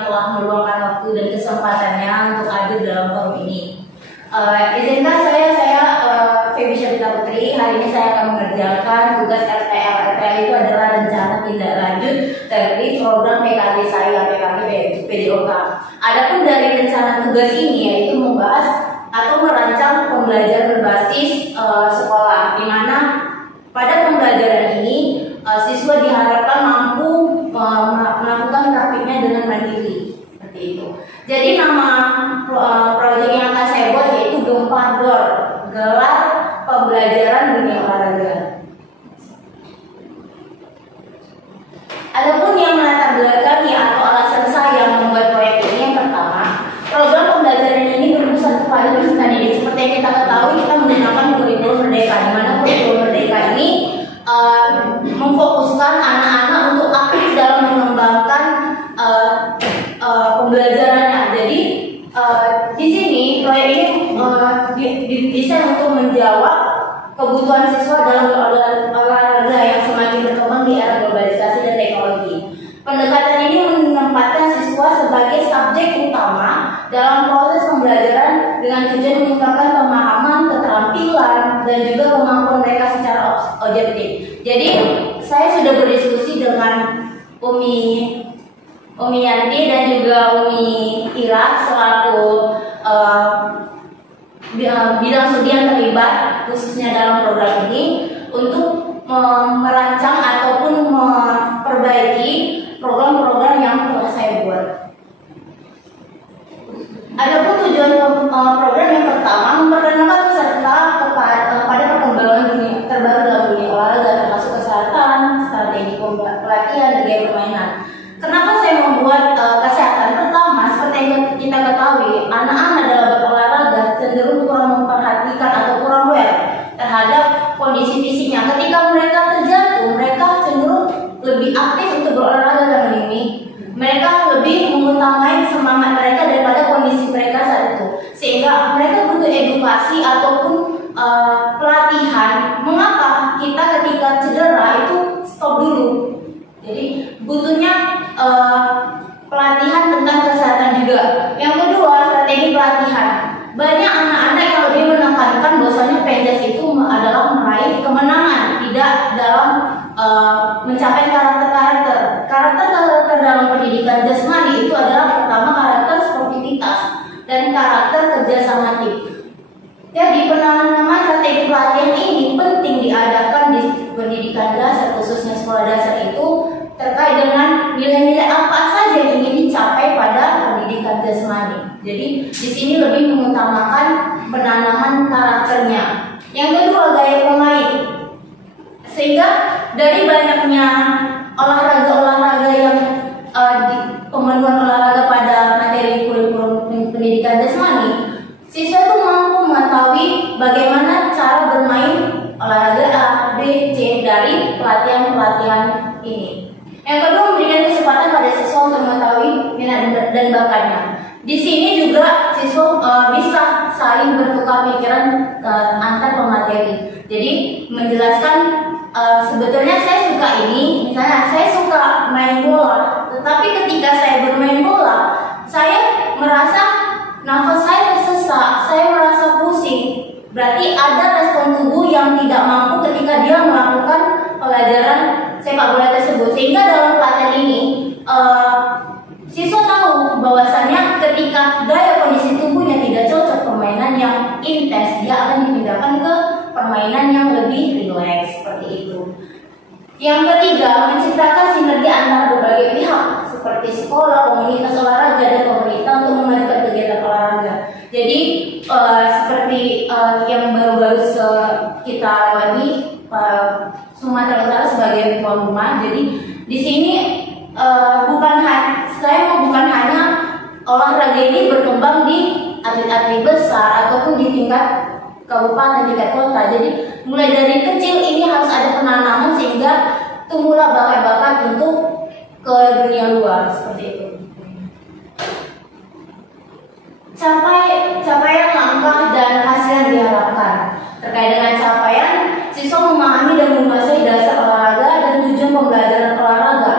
yang telah meluangkan waktu dan kesempatannya untuk hadir dalam forum ini. Izinkan saya Feby Syabita Putri. Hari ini saya akan mengerjakan tugas RTL. RTL itu adalah rencana tindak lanjut dari program PKG saya, PKG PDOK. Adapun dari rencana tugas ini yaitu membahas atau merancang pembelajaran berbasis sekolah, di mana pada pembelajaran ini siswa diharapkan mampu melakukan praktiknya dengan mandiri, seperti itu. Jadi nama proyek yang akan saya buat yaitu Gempador, gelar pembelajaran dunia olahraga. Adapun yang melatar belakangi atau alasan saya membuat proyek ini, yang pertama, program pembelajaran ini berpusat kepada peserta didik. Seperti yang kita ketahui, kita menggunakan kurikulum merdeka, di mana kurikulum merdeka ini memfokuskan anak-anak untuk aktif dalam mengembangkan pembelajarannya. Jadi di sini proyek ini didesain untuk menjawab kebutuhan siswa dalam olahraga yang semakin berkembang di era globalisasi dan teknologi. Pendekatan ini menempatkan siswa sebagai subjek utama dalam proses pembelajaran dengan tujuan mengungkapkan pemahaman, keterampilan, dan juga kemampuan mereka secara objektif. Jadi saya sudah berdiskusi dengan Umi Yanti dan juga Umi Ira selaku bidang studi yang terlibat khususnya dalam program ini untuk merancang ataupun memperbaiki program-program yang telah saya buat. Adapun tujuan program yang pertama, memperkenalkan peserta pada perkembangan dunia terbaru dalam dunia olahraga, termasuk kesehatan, strategi pelatihan, dan gaya permainan. Kenapa saya membuat kesehatan? Pertama, seperti yang kita ketahui, anak-anak dalam berolahraga cenderung kurang memperhatikan atau kurang aware terhadap kondisi fisiknya. Ketika mereka terjatuh, mereka cenderung lebih aktif untuk berolahraga dan ini. Mereka lebih mengutamakan semangat mereka daripada kondisi mereka saat itu. Sehingga mereka butuh edukasi ataupun pelatihan. Mengapa kita ketika cedera itu stop dulu? Jadi butuhnya pelatihan tentang kesehatan juga. Yang kedua, strategi pelatihan. Banyak anak-anak yang lebih menekankan bahwasanya penjas itu adalah meraih kemenangan, tidak dalam mencapai karakter-karakter. Karakter-karakter dalam pendidikan jasmani itu adalah pertama karakter sportivitas dan karakter kerjasama tim. Jadi penanaman strategi pelatihan ini penting diadakan di pendidikan dasar, khususnya sekolah dasar itu terkait dengan nilai-nilai apa saja yang ingin dicapai pada pendidikan jasmani. Jadi di sini lebih mengutamakan penanaman karakternya. Yang kedua, gaya pemain. Sehingga dari banyaknya olahraga-olahraga yang pemenuhan olahraga pada materi kurikulum pendidikan jasmani, siswa itu mampu mengetahui bagaimana cara bermain olahraga A, B, C dari pelatihan-pelatihan ini. Yang kedua, memberikan kesempatan pada siswa untuk mengetahui minat dan bakatnya. Di sini juga siswa bisa saling bertukar pikiran antar pemateri. Jadi menjelaskan sebetulnya saya suka ini, misalnya saya suka main bola, tetapi ketika saya bermain bola, saya merasa nafas saya tersesak, saya merasa pusing. Berarti ada respon tubuh yang tidak mampu ketika dia melakukan pelajaran sepak bola tersebut. Sehingga dalam pelatihan ini siswa tahu bahwasanya ketika gaya kondisi tubuhnya tidak cocok permainan yang intens, dia akan dipindahkan ke permainan yang lebih rileks, seperti itu. Yang ketiga, menciptakan sinergi antara berbagai pihak seperti sekolah, komunitas olahraga, dan pemerintah untuk memajukan kegiatan olahraga. Jadi seperti yang baru-baru kita lewati Sumatera Utara sebagai tuan rumah. Jadi di sini bukan hanya olahraga ini berkembang di atlet-atlet besar ataupun di tingkat kabupaten, tingkat kota. Jadi mulai dari kecil ini harus ada penanaman sehingga tumbuhlah bakat-bakat untuk ke dunia luar, seperti itu. Capaian langkah dan hasil yang diharapkan. Terkait dengan capaian, siswa memahami dan menguasai dasar olahraga dan tujuan pembelajaran olahraga,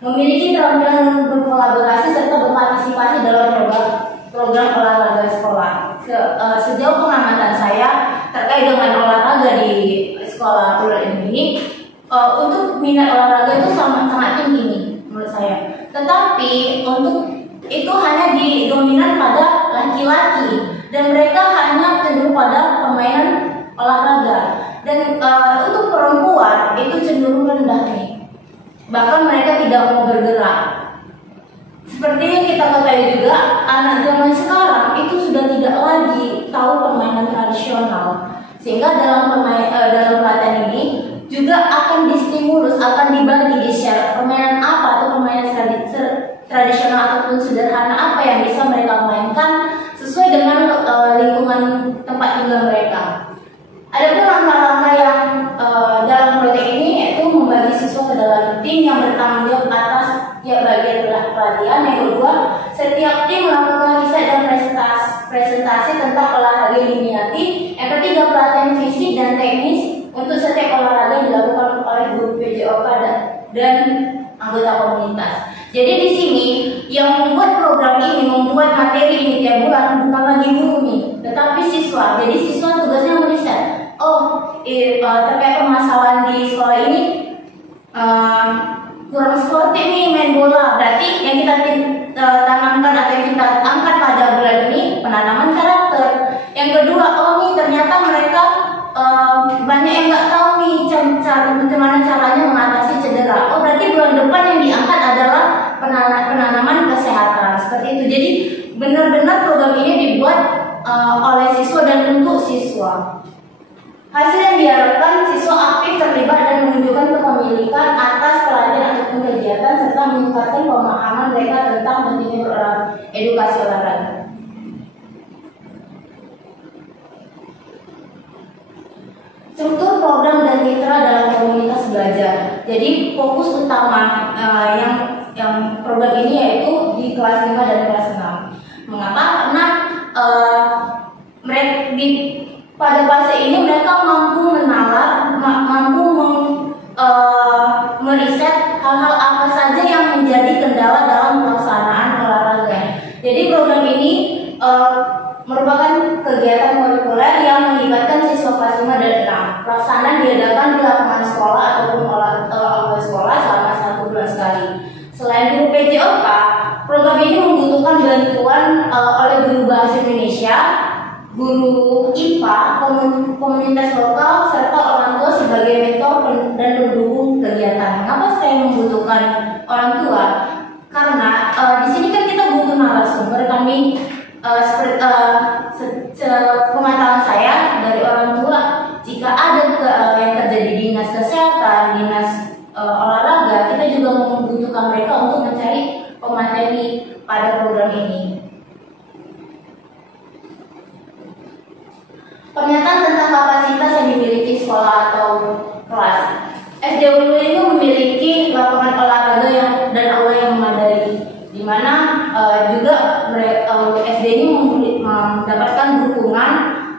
memiliki keterampilan berkolaborasi serta berpartisipasi terkait dengan olahraga di sekolah rural ini, untuk minat olahraga itu sangat tinggi nih menurut saya. Tetapi untuk itu hanya didominan pada laki-laki dan mereka hanya cenderung pada permainan olahraga. Dan untuk perempuan itu cenderung rendah nih. Bahkan mereka tidak mau bergerak. Seperti yang kita ketahui juga, anak zaman sekarang itu sudah tidak lagi tahu permainan tradisional. Sehingga dalam pelatihan ini juga akan distimulus, akan dibagi, di-share permainan apa atau permainan tradisional ataupun sederhana apa yang bisa mereka mainkan sesuai dengan lingkungan tempat tinggal mereka. Ada pun langkah-langkah yang dalam proyek ini yaitu membagi siswa ke dalam tim yang bertanggung jawab atas tiap bagian pelatihan. Yang kedua, setiap tim melakukan riset dan presentasi tentang olahraga yang diminati. Yang ketiga, pelatihan fisik dan teknis untuk setiap olahraga yang dilakukan oleh guru PJOK dan anggota komunitas. Jadi di sini yang membuat program ini, membuat materi ini tiap bulan bukan lagi guru nih, tetapi siswa. Jadi siswa tugasnya meriset. Terkait permasalahan di sekolah ini kurang sportif nih main bola. Berarti yang kita tanamkan atau yang kita angkat pada bulan ini penanaman karakter. Yang kedua, nih ternyata mereka banyak yang nggak tahu nih bagaimana caranya mengatasi cedera. Berarti bulan depan yang diangkat adalah penanaman kesehatan seperti itu. Jadi benar-benar program ini dibuat oleh siswa dan untuk siswa. Hasil yang diharapkan siswa aktif terlibat dan menunjukkan kepemilikan atas pelatihan ataupun kegiatan serta meningkatkan pemahaman mereka tentang pentingnya edukasi olahraga. Struktur program dan mitra dalam komunitas belajar. Jadi fokus utama yang program ini yaitu di kelas 5 dan kelas 6. Mengapa? Karena pada fase ini mereka mampu menalar, mampu meriset hal-hal apa saja yang menjadi kendala dalam pelaksanaan olahraga. Jadi program ini merupakan kegiatan kurikuler yang melibatkan siswa kelas 5 dan 6. Pelaksanaan diadakan di lapangan sekolah ataupun oleh sekolah selama 1 bulan sekali. Selain guru PJOK, program ini membutuhkan bantuan oleh guru bahasa Indonesia, guru IPA, komunitas lokal, serta orang tua sebagai mentor dan pendukung kegiatan. Mengapa saya membutuhkan orang tua? Karena di sini kan kita butuh narasumber. Kami pengetahuan saya dari orang tua, jika ada yang terjadi di dinas kesehatan, dinas olahraga, kita juga membutuhkan mereka untuk mencari pemateri pada program ini. Pernyataan tentang kapasitas yang dimiliki sekolah atau kelas. SDU ini memiliki lapangan olahraga dan aula yang memadai, di mana juga SD ini mendapatkan dukungan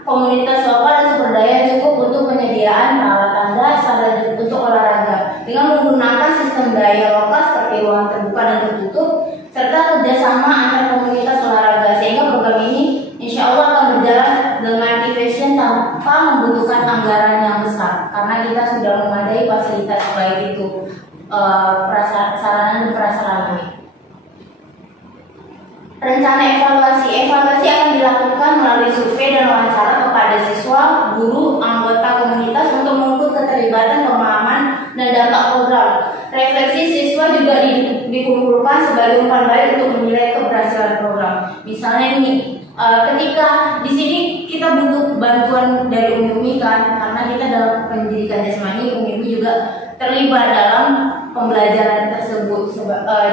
komunitas lokal dan sumber daya cukup untuk penyediaan peralatan dasar untuk olahraga dengan menggunakan sistem daya lokal seperti ruang terbuka dan tertutup serta kerjasama antar komunitas olahraga, sehingga program ini insya Allah akan berjalan dengan efisien tanpa membutuhkan anggaran yang besar karena kita sudah memadai fasilitas baik itu sarana dan prasarana. Rencana evaluasi akan dilakukan melalui survei dan wawancara kepada siswa, guru, anggota komunitas untuk mengukur keterlibatan, pemahaman, dan dampak program. Refleksi siswa juga dikumpulkan sebagai umpan balik untuk menilai keberhasilan program. Misalnya ini, ketika di sini kita butuh bantuan dari Umi kan, karena kita dalam pendidikan jasmani, Umi juga terlibat dalam pembelajaran tersebut.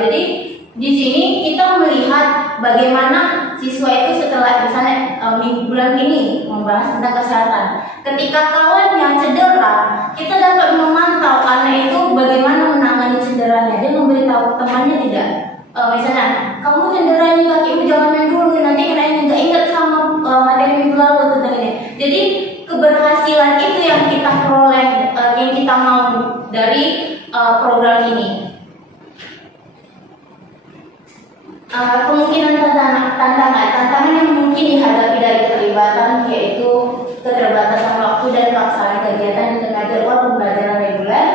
Jadi di sini kita melihat bagaimana siswa itu setelah misalnya bulan ini membahas tentang kesehatan. Ketika kawan yang cedera, kita dapat memantau anak itu bagaimana menangani cederanya. Dia memberitahu temannya tidak. Misalnya, kamu cedera ini kakimu jangan main dulu, nanti kena nggak ingat sama materi minggu lalu tentang ini. Jadi keberhasilan itu yang kita peroleh, yang kita mau dari program ini. Kemungkinan tantangan yang mungkin dihadapi dari keterlibatan yaitu keterbatasan waktu dan pelaksanaan kegiatan di tengah jadwal pembelajaran reguler.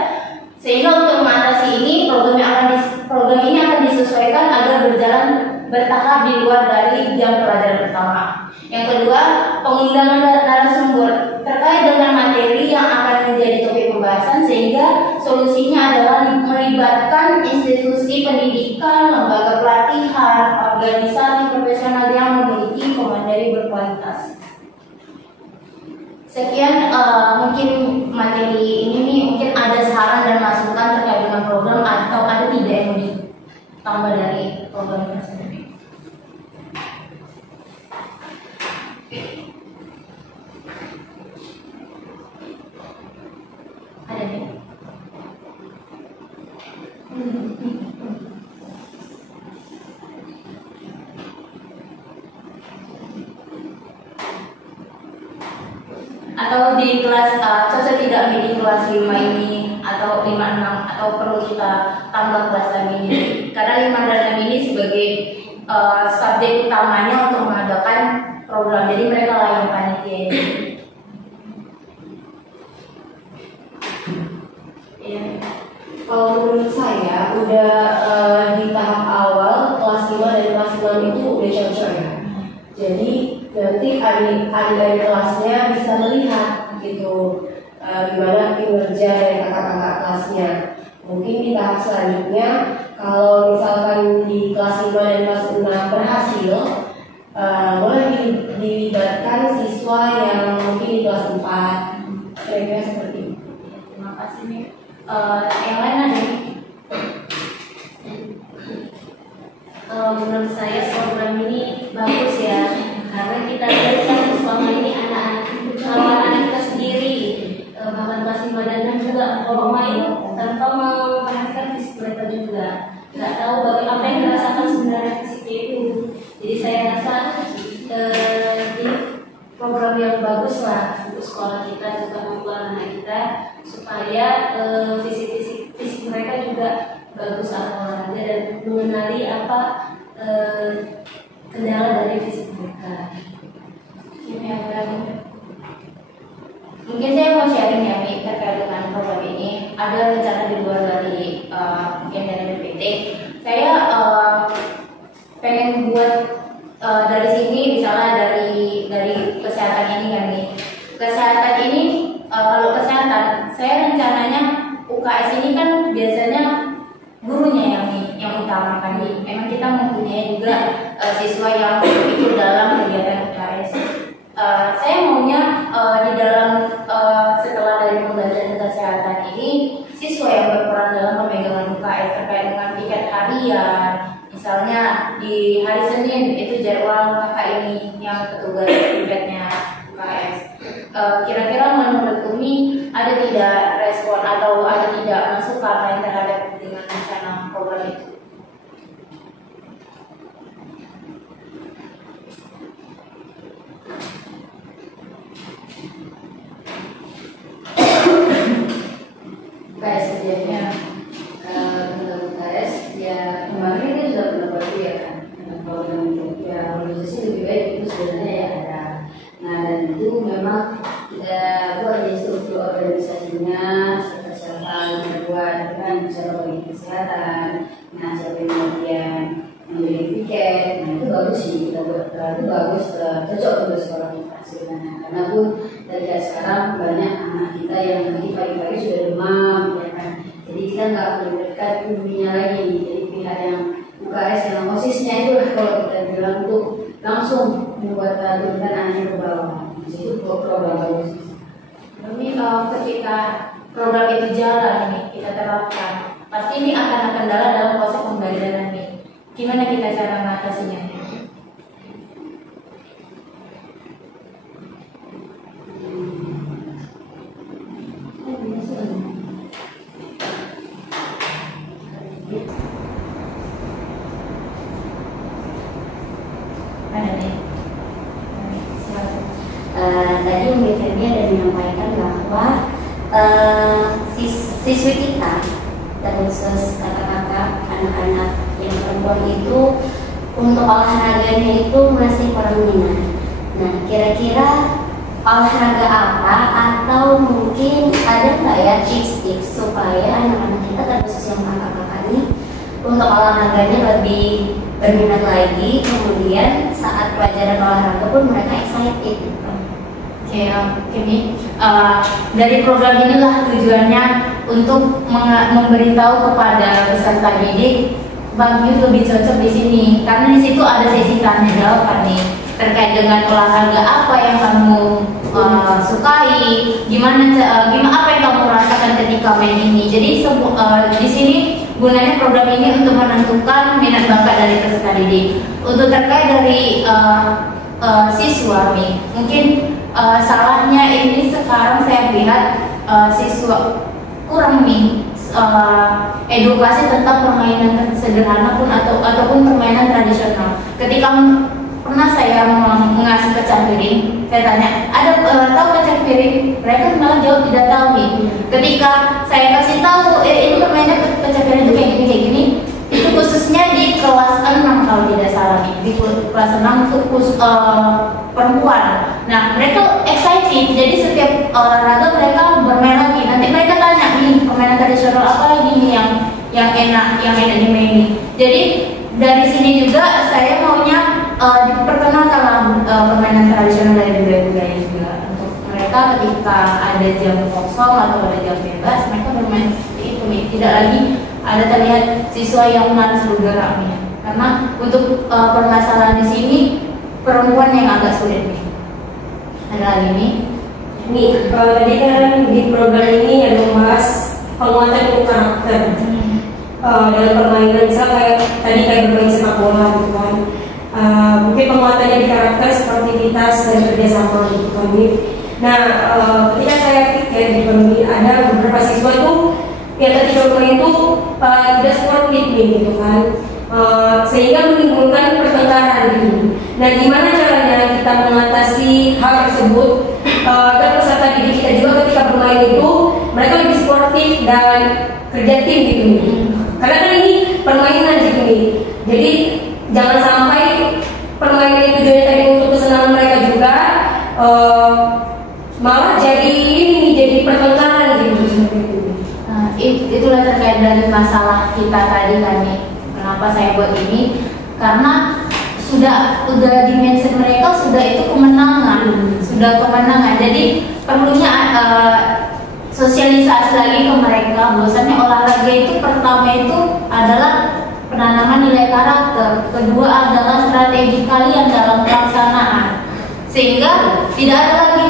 Sehingga untuk mengatasi ini, program ini akan disesuaikan agar berjalan bertahap di luar dari jam pelajaran pertama. Yang kedua, pengundangan narasumber terkait dengan materi yang akan menjadi topik pembahasan, sehingga solusinya adalah melibatkan institusi pendidikan, lembaga pelatihan, organisasi profesional yang memiliki komanderi berkualitas. Sekian mungkin materi ini nih, mungkin ada saran dan masukan terkait dengan program atau ada tidak yang mau ditambah dari program tersebut. Ada nih. Atau di kelas cocok tidak di kelas 5 ini atau 5, 6 atau perlu kita tambah kelas lagi ini, karena 5 dan 6 ini sebagai subjek utamanya untuk mengadakan program, jadi mereka lah yang panitia ini. Ya. Kalau menurut saya udah di tahap awal kelas 5 dan kelas 6 itu udah cocok ya. Jadi nanti adik-adik kelasnya bisa melihat gitu gimana kinerja dari kakak-kakak kelasnya. Mungkin di tahap selanjutnya kalau misalkan di kelas 5 dan kelas 6 berhasil, boleh dilibatkan siswa yang mungkin di kelas 4. Kira-kira seperti itu. Terima kasih nih. Yang lain ada nih? Menurut saya program ini bagus ya, karena kita lihat kan selama ini anak-anak kita sendiri, bahkan kelas 5 dan 6 juga kalau main tanpa memperhatikan fisik mereka juga, nggak tahu apa yang dirasakan sebenarnya fisiknya itu. Jadi saya rasa ini program yang bagus lah untuk sekolah kita, juga untuk anak kita, supaya fisik mereka juga bagus olahraga dan mengenali apa kendala dari fisik mereka. Mungkin saya mau sharing ya Mi, terkait dengan program ini. Ada rencana di luar dari mungkin dari BPT. Saya pengen buat dari sini, misalnya dari kesehatan ini kan nih. Kesehatan ini kalau kesehatan, saya rencananya UKS ini kan biasanya gurunya yang utamakan nih. Memang kita mempunyai juga siswa yang ikut dalam kegiatan UKS. Saya maunya di dalam setelah dari pembelajaran kesehatan ini, siswa yang berperan dalam pemegangan UKS terkait dengan tiket harian. Misalnya di hari Senin itu jadwal kakak ini yang petugas tiketnya UKS. Kira-kira menurut Umi ada tidak respon atau ada tidak masukan lain terhadap dengan rencana program itu? UKS sejatinya tentang UKS ya kemarin kita sudah pernah bagi ya kan dengan program itu ya, organisasi lebih baik itu sebenarnya ya ada. Nah dan itu memang kita buat di struktur organisasinya, siapa yang buat kan siapa bagi kesehatan, nah siapa yang bagian membeli tiket, nah itu bagus sih kita buat, itu bagus, cocok untuk sekolah kita sebenarnya, karena pun dari sekarang banyak anak kita yang nanti pagi-pagi sudah demam ya kan, jadi kita nggak melibatkan ibunya lagi, jadi pihak yang UKS yang OSISnya itu kalau kita bilang tuh langsung membuat turunkan anaknya ke bawah, itu program bagus. Kami ketika program itu jalan nih, kita terapkan, pasti ini akan ada kendala dalam proses pembelajaran nih. Gimana kita cara mengatasinya? Tadi Umi Febi ada menyampaikan bahwa siswi kita, terkhusus kakak-kakak, anak-anak yang perempuan itu untuk olahraganya itu masih kurang minat. Nah, kira-kira olahraga apa, atau mungkin ada nggak ya tips-tips supaya anak-anak kita terkhusus yang kakak-kakak ini untuk olahraganya lebih berminat lagi, kemudian saat pelajaran olahraga pun mereka excited gitu. Oke, ini dari program inilah tujuannya untuk memberitahu kepada peserta didik, Bang Yu lebih cocok di sini karena di situ ada sesi tanya jawab kan nih terkait dengan olahraga apa yang kamu sukai, gimana apa yang kamu rasakan ketika main ini. Jadi di sini gunanya program ini untuk menentukan minat bakat dari peserta didik. Untuk terkait dari siswa nih, mungkin salahnya ini sekarang saya lihat siswa kurang nih edukasi tentang permainan sederhana pun ataupun permainan tradisional. Ketika pernah saya mengasih pecah piring, saya tanya, ada tahu pecah piring? Mereka malah jawab tidak tahu nih. Ketika saya kasih tahu, ini permainan pecah piring itu kayak gini, itu khususnya di kelas 6 kalau tidak salah nih, di kelas 6 untuk perempuan. Nah mereka excited, jadi setiap olahraga mereka bermain lagi. Nanti mereka tanya nih permainan tradisional apa lagi nih yang enak dimaini. Jadi dari sini juga saya maunya diperkenalkan permainan tradisional dari budaya-budaya juga untuk mereka ketika ada jam kosong atau ada jam bebas mereka bermain seperti itu nih. Tidak lagi ada terlihat siswa yang malas bergerak nih. Karena untuk permasalahan di sini perempuan yang agak sulit nih. Ada lagi nih. Nih, tadi kan di program ini ada membahas penguatan untuk karakter dalam permainan, misal kayak bermain sepak bola gitu kan. Mungkin penguatannya di karakter, sportivitas dan kerjasama gitu kan. Nah, ketika saya pikir di program ini ada beberapa siswa tuh yang ketika bermain itu tidak sportif gitu kan. Sehingga menimbulkan pertengkaran gitu. Nah, gimana caranya kita mengatasi hal tersebut agar peserta didik kita juga ketika bermain itu mereka lebih sportif dan kerja tim gitu. Karena kan ini permainan gitu nih. Jadi jangan sampai permainan itu tujuannya tadi untuk kesenangan mereka juga malah jadi pertengkaran gitu seperti itu. Nah, itulah terkait dari masalah kita tadi kan nih. Kenapa saya buat ini? Karena sudah di mindset mereka sudah itu kemenangan, Jadi perlunya sosialisasi lagi ke mereka. Bahwasannya olahraga itu pertama itu adalah penanaman nilai karakter, kedua adalah strategi kalian dalam pelaksanaan, sehingga tidak ada lagi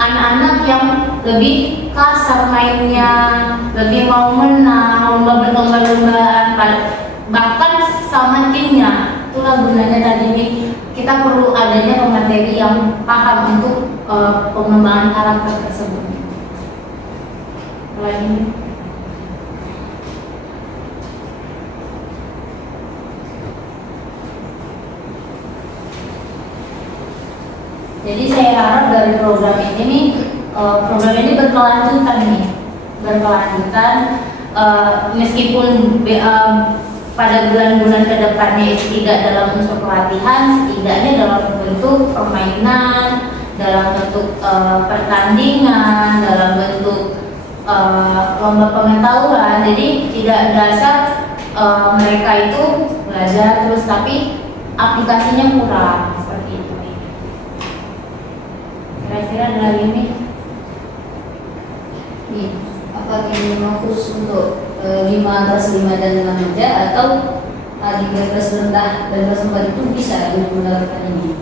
anak-anak yang lebih kasar mainnya, lebih mau menang, lomba-lombaan, bahkan sama timnya. Itulah gunanya tadi nih, kita perlu adanya pemateri yang paham untuk pengembangan karakter tersebut. Lagi. Jadi saya harap dari program ini nih, berkelanjutan meskipun pada bulan-bulan kedepannya itu tidak dalam unsur pelatihan, setidaknya dalam bentuk permainan, dalam bentuk pertandingan, dalam bentuk lomba pengetahuan. Jadi tidak dasar mereka itu belajar terus tapi aplikasinya kurang. Kira-kira ada lagi nih? Apakah ini memang khusus untuk 5+5 dan 6 saja atau di kelas rendah dan kelas 4 itu bisa menggunakan ini?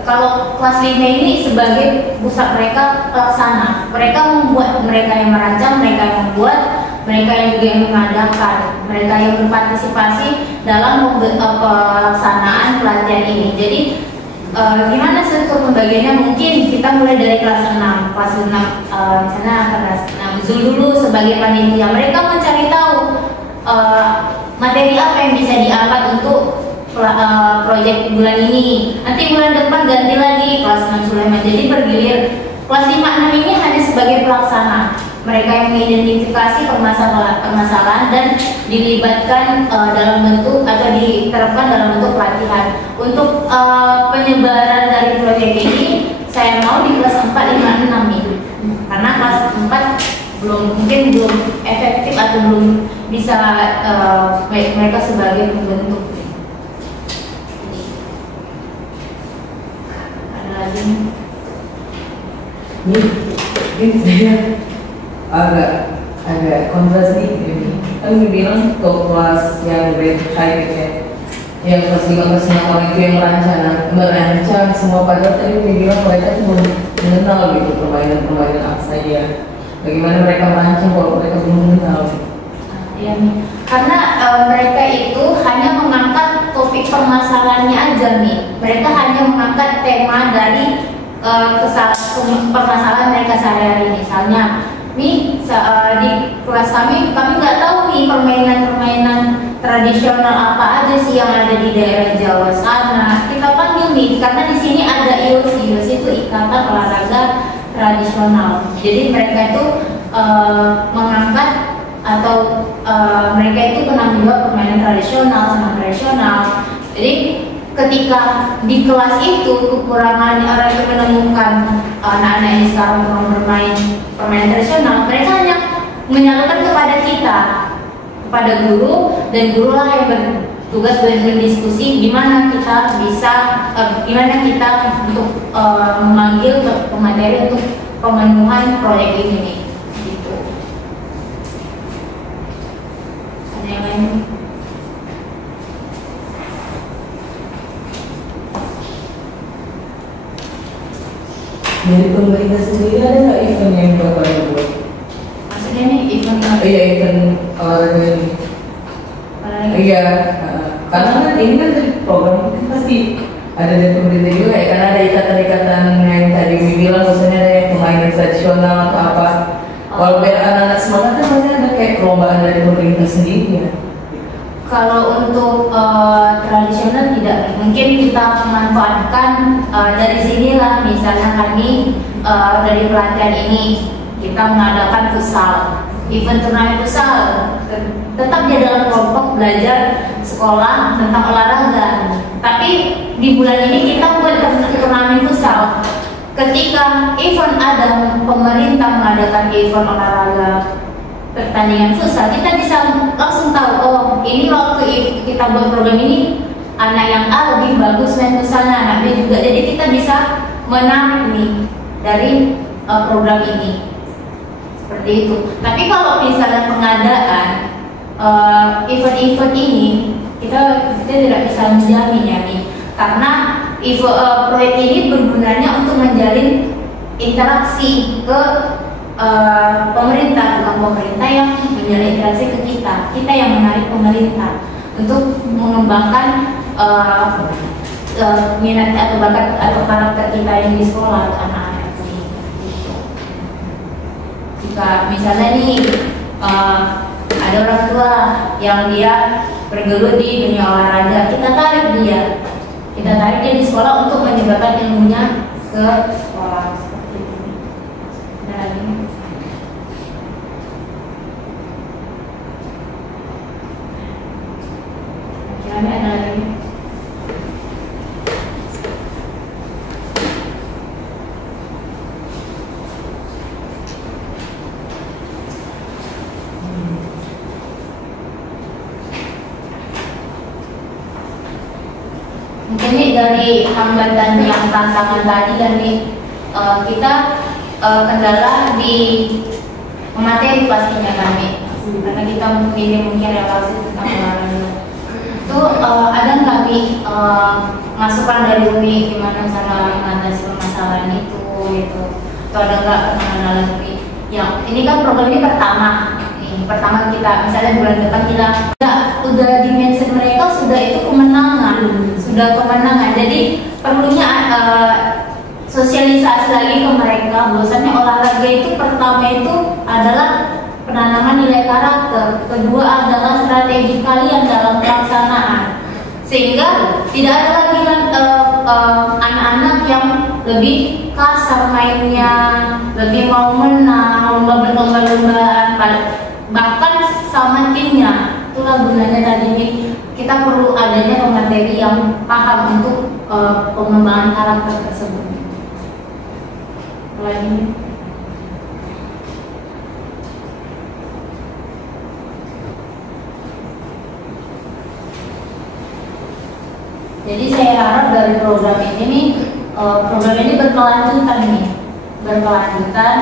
Kalau kelas 5 ini sebagai pusat mereka pelaksana, mereka membuat, mereka yang merancang, mereka yang membuat, mereka yang juga yang mengadakan, mereka yang berpartisipasi dalam pelaksanaan pelatihan ini. Jadi gimana struktur pembagiannya? Mungkin kita mulai dari kelas 6 misalnya kelas 6 Zul dulu sebagai panitia. Mereka mencari tahu materi apa yang bisa diangkat untuk proyek bulan ini. Nanti bulan depan ganti lagi kelas 6 Sulaiman. Jadi bergilir. Kelas 5-6 ini hanya sebagai pelaksana. Mereka yang mengidentifikasi permasalahan dan dilibatkan dalam bentuk atau diterapkan dalam bentuk pelatihan. Untuk penyebaran dari mereka sebagai pembentuk. Ada lagi? Ini saya agak kontras nih ini. Kan bilang ke kelas yang grade high gitu ya, yang kelas 5 kelas 6 itu yang merancang semua, padahal tadi bilang mereka tuh belum mengenal gitu permainan apa saja. Bagaimana mereka merancang kalau mereka belum mengenal? Ya, karena mereka itu hanya mengangkat topik permasalahannya aja nih. Mereka hanya mengangkat tema dari permasalahan mereka sehari-hari. Misalnya, nih di kelas kami nggak tahu nih permainan tradisional apa aja sih yang ada di daerah Jawa sana. Kita panggil nih karena di sini ada IOSI. IOSI itu Ikatan Olahraga Tradisional. Jadi mereka itu mengangkat atau mereka itu pernah juga permainan tradisional, senam tradisional. Jadi ketika di kelas itu kekurangan orang itu menemukan anak-anak ini sekarang kurang bermain permainan tradisional, mereka hanya menyalurkan kepada kita, kepada guru, dan guru lah yang bertugas berdiskusi gimana kita bisa gimana kita untuk memanggil pemateri untuk pemenuhan proyek ini nih, gitu. Ada yang lain? Dari pemerintah sendiri ada nggak event yang bakal dibuat? Maksudnya nih event Iya, event olahraga ini. Iya, karena kan ini kan dari program kan pasti ada dari pemerintah juga ya, karena ada ikatan-ikatan yang tadi bilang, misalnya ada yang pemain tradisional atau apa. Kalau biar anak-anak semangat kan pasti ada kayak perlombaan dari pemerintah sendiri ya. Kalau untuk tradisional tidak, mungkin kita memanfaatkan dari sinilah. Misalnya kami dari pelatihan ini kita mengadakan futsal, event turnamen futsal, tetap dia dalam kelompok belajar sekolah tentang olahraga. Tapi di bulan ini kita buat turnamen futsal. Ketika event ada, pemerintah mengadakan event olahraga pertandingan futsal, kita bisa langsung tahu, oh ini waktu kita buat program ini anak yang A lebih bagus main futsalnya, anak B juga, jadi kita bisa menarik nih dari program ini, seperti itu. Tapi kalau misalnya pengadaan event-event ini kita tidak bisa menjamin ya nih, karena proyek ini bergunanya untuk menjalin interaksi ke pemerintah, bukan pemerintah yang menjalin interaksi ke kita yang menarik pemerintah untuk mengembangkan minat atau bakat atau karakter kita yang di sekolah atau anak-anak ini. Jika misalnya nih ada orang tua yang dia bergelut di dunia olahraga, kita tarik dia di sekolah untuk menyebarkan ilmunya ke sekolah. Seperti itu. Ada lagi? Kami ada lagi? Mungkin nih dari hambatan yang tantangan tadi dan nih kita kendala di materi pastinya kami, karena kita mungkin relasi tentang olahraga. Itu ada nggak nih masukan dari Umi gimana cara mengatasi permasalahan itu gitu? Atau ada nggak penanganan lagi? Yang ini kan program ini pertama kita misalnya bulan depan kita udah di mindset mereka sudah itu kemenangan, jadi perlunya sosialisasi lagi ke mereka bahwasanya olahraga itu pertama itu adalah penanaman nilai karakter, kedua adalah strategi kalian dalam pelaksanaan, sehingga tidak ada lagi anak-anak yang lebih kasar mainnya, lebih mau menang, lomba-lombaan, bahkan sama timnya. Itulah gunanya tadi nih, kita perlu adanya pemateri yang paham untuk pengembangan karakter tersebut. Lagi. Jadi saya harap dari program ini nih, program ini berkelanjutan nih, berkelanjutan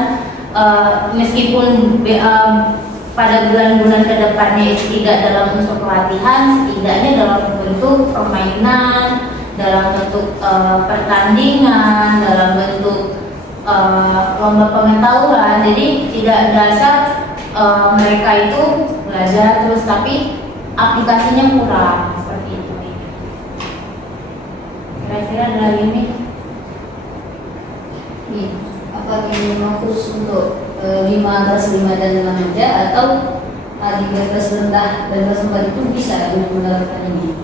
meskipun pada bulan-bulan kedepannya tidak dalam unsur pelatihan, setidaknya dalam bentuk permainan, dalam bentuk pertandingan, dalam bentuk lomba pengetahuan. Jadi tidak dasar mereka itu belajar terus tapi aplikasinya kurang seperti itu. Kira-kira dari ini, apa ini memang khusus untuk 5 kelas 5 dan 6 saja atau di kelas rendah dan kelas 4 itu bisa untuk menerapkan ini?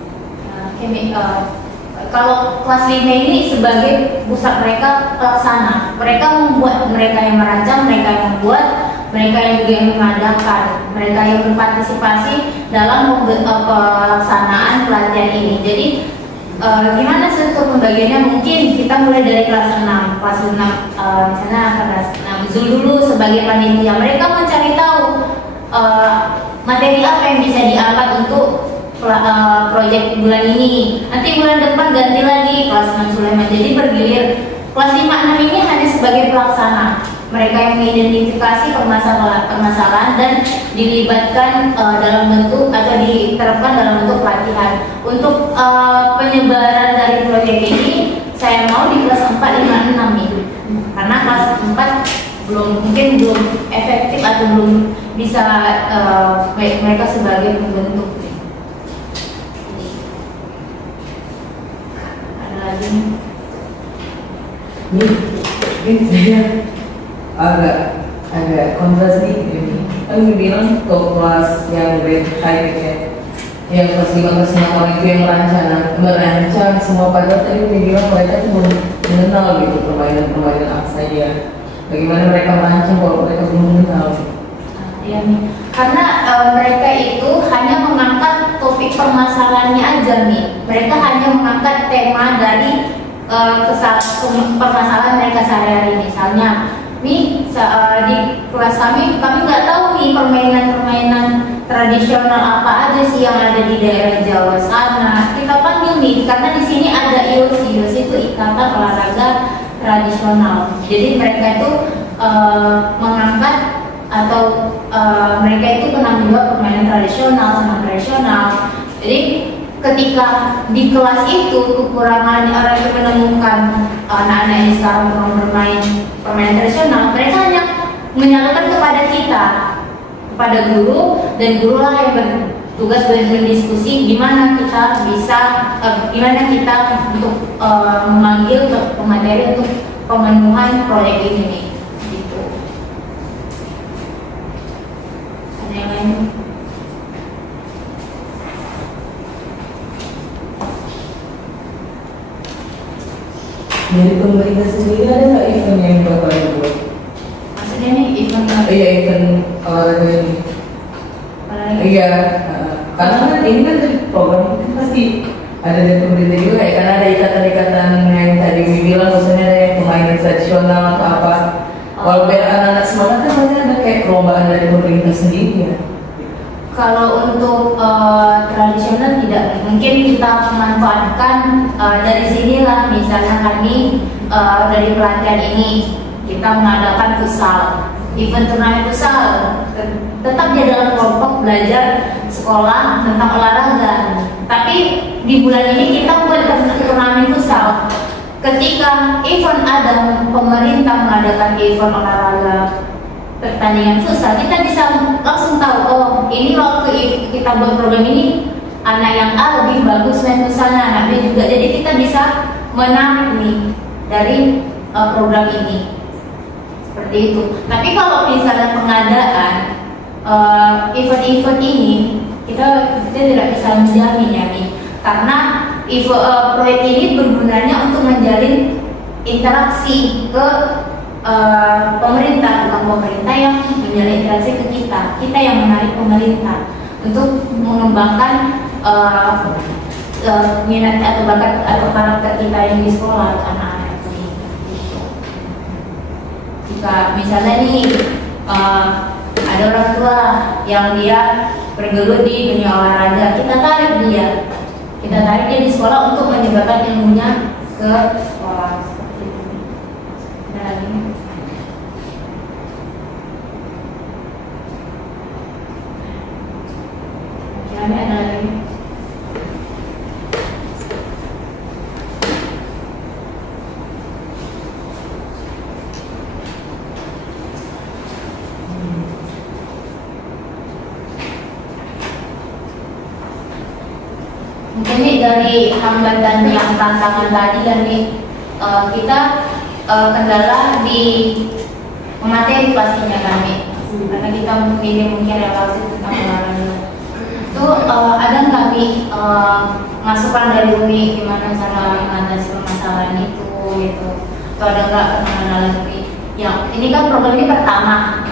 Kalau kelas 5 ini sebagai pusat mereka pelaksana, mereka membuat, mereka yang merancang, mereka yang membuat, mereka yang juga yang mengadakan, mereka yang berpartisipasi dalam pelaksanaan pelatihan ini. Jadi gimana sih untuk pembagiannya? Mungkin kita mulai dari kelas 6, misalnya kelas 6 Zul dulu sebagai panitia. Mereka mencari tahu materi apa yang bisa diangkat untuk proyek bulan ini. Nanti bulan depan ganti lagi kelas 6 Sulaiman. Jadi bergilir. Kelas 5, 6 ini hanya sebagai pelaksana. Mereka yang mengidentifikasi permasalahan dan dilibatkan dalam bentuk atau diterapkan dalam bentuk pelatihan. Untuk penyebaran dari proyek ini saya mau di kelas 4, 5, 6 itu. Karena kelas 4 mungkin belum efektif atau belum bisa mereka sebagai pembentuk. Ada lagi? Ini saya agak kontras nih ini. Kan bilang untuk kelas yang grade high ya, yang kelas 5 kelas 6 tahun itu yang merancang semua, padahal tadi bilang mereka tuh belum mengenal gitu permainan apa saja. Bagaimana mereka merancang kalau mereka belum mengenal? Ya, karena mereka itu hanya mengangkat topik permasalahannya aja nih. Mereka hanya mengangkat tema dari permasalahan mereka sehari-hari. Misalnya nih di kelas kami nggak tahu nih permainan tradisional apa aja sih yang ada di daerah Jawa sana. Kita panggil nih karena di sini ada IOS itu Ikatan Olahraga Tradisional. Jadi mereka itu mengangkat atau mereka itu pernah juga permainan tradisional, senam tradisional. Jadi ketika di kelas itu kekurangan orang yang menemukan anak-anak ini sekarang kurang bermain permainan tradisional, mereka hanya menyalurkan kepada kita, kepada guru, dan gurulah yang bertugas berdiskusi gimana kita bisa, gimana kita untuk memanggil pemateri untuk pemenuhan proyek ini nih. Gitu. Ada yang lain? Dari pemerintah sendiri ada nggak event yang bakal dibuat? Maksudnya nih event apa? Iya, event olahraga ini. Iya, karena kan ini kan dari program itu pasti ada dari pemerintah juga ya, karena ada ikatan-ikatan yang tadi bilang, misalnya ada yang permainan tradisional atau apa. Kalau biar anak-anak semangat kan pasti ada kayak perlombaan dari pemerintah sendiri ya. Kalau untuk tradisional tidak, mungkin kita memanfaatkan dari sinilah. Misalnya kami dari pelatihan ini kita mengadakan futsal, event turnamen futsal. Tetap dia dalam kelompok belajar sekolah tentang olahraga. Tapi di bulan ini kita buat turnamen futsal. Ketika event ada, pemerintah mengadakan event olahraga pertandingan futsal, kita bisa langsung tahu, oh ini waktu kita buat program ini anak yang A lebih bagus main futsalnya, anak B juga. Jadi kita bisa menang nih dari program ini seperti itu. Tapi kalau misalnya pengadaan event-event ini kita tidak bisa menjamin ya nih, karena proyek ini bergunanya untuk menjalin interaksi ke pemerintah, bukan pemerintah yang menjalin interaksi ke kita yang menarik pemerintah untuk mengembangkan minat atau bakat atau karakter kita yang di sekolah atau anak-anak ini. Jika misalnya nih ada orang tua yang dia bergelut di dunia olahraga, kita tarik dia, kita tarik dia di sekolah untuk menyebarkan ilmunya ke sekolah seperti itu. Ada lagi? Kira-kira ada lagi? Mungkin nih dari hambatan yang tantangan tadi dan nih kita kendala di materi pastinya kan nih, karena kita mungkin relasi tentang olahraga itu ada nggak nih masukan dari Umi gimana cara mengatasi permasalahan itu gitu, atau ada nggak penanganan lagi yang ini kan program ini pertama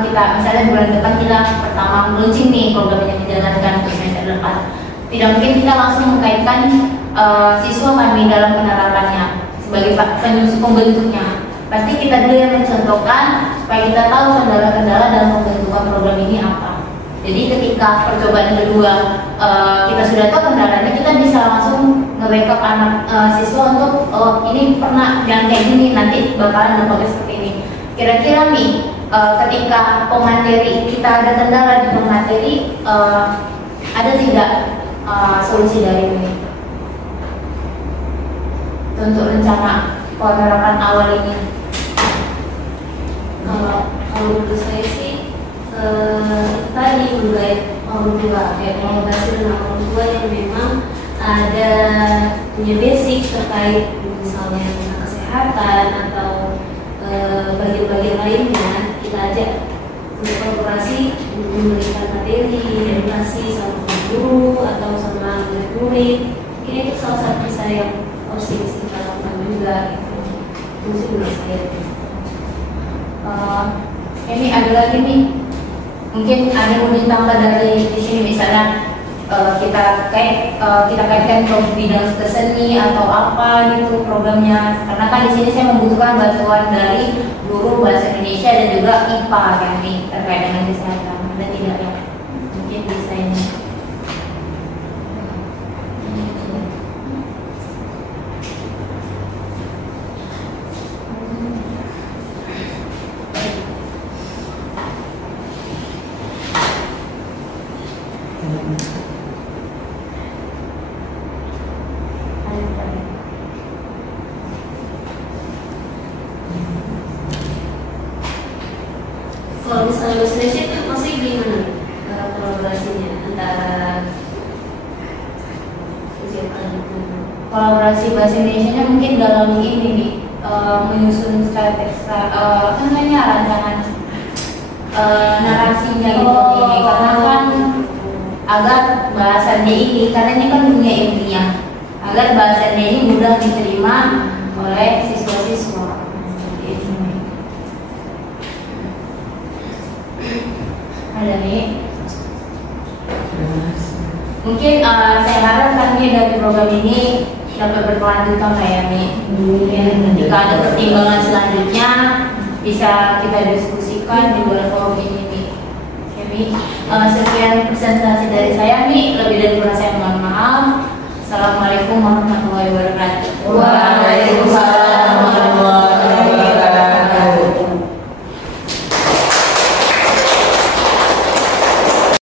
kita misalnya bulan depan kita pertama launching nih program yang dijalankan untuk semester depan. Tidak mungkin kita langsung mengkaitkan siswa kami dalam penerapannya sebagai pembentuknya. Pasti kita dulu yang mencontohkan supaya kita tahu kendala-kendala dalam pembentukan program ini apa. Jadi ketika percobaan kedua kita sudah tahu kendalanya, kita bisa langsung nge-backup anak siswa untuk ini pernah yang kayak gini, nanti bakalan dampaknya seperti ini. Kira-kira nih ketika pemateri kita ada kendala di pemateri, ada tidak solusi dari ini untuk rencana penerapan awal ini? Kalau menurut saya sih tadi menggait orang tua, mengedukasi dengan orang tua yang memang ada punya basic terkait misalnya tentang kesehatan atau bagian-bagian lainnya, kita ajak untuk kolaborasi memberikan materi edukasi sama guru atau sama murid. Ini itu salah satu saya yang harus kita lakukan juga gitu. Itu menurut saya. Ini ada lagi nih, mungkin ada yang mau ditambah dari di sini misalnya kita kaitkan ke bidang seni atau apa gitu programnya, karena kan di sini saya membutuhkan bantuan dari guru bahasa Indonesia dan juga IPA kan nih terkait dengan kesehatan. Ada tidak ya? Mungkin bisa ini. Kalau misalnya bahasa Indonesia itu masih gimana kolaborasinya antara Kolaborasi bahasa Indonesia mungkin dalam ini nih menyusun rancangan narasinya gitu nih, karena kan agar bahasannya ini, karena ini kan dunia ilmiah, agar bahasannya ini mudah diterima oleh siswa-siswa. Ada nih. Mungkin saya harapkan dari program ini dapat berkelanjutan kayak nih. Jika ada pertimbangan selanjutnya bisa kita diskusikan di luar forum ini nih. Jadi sekian presentasi dari saya.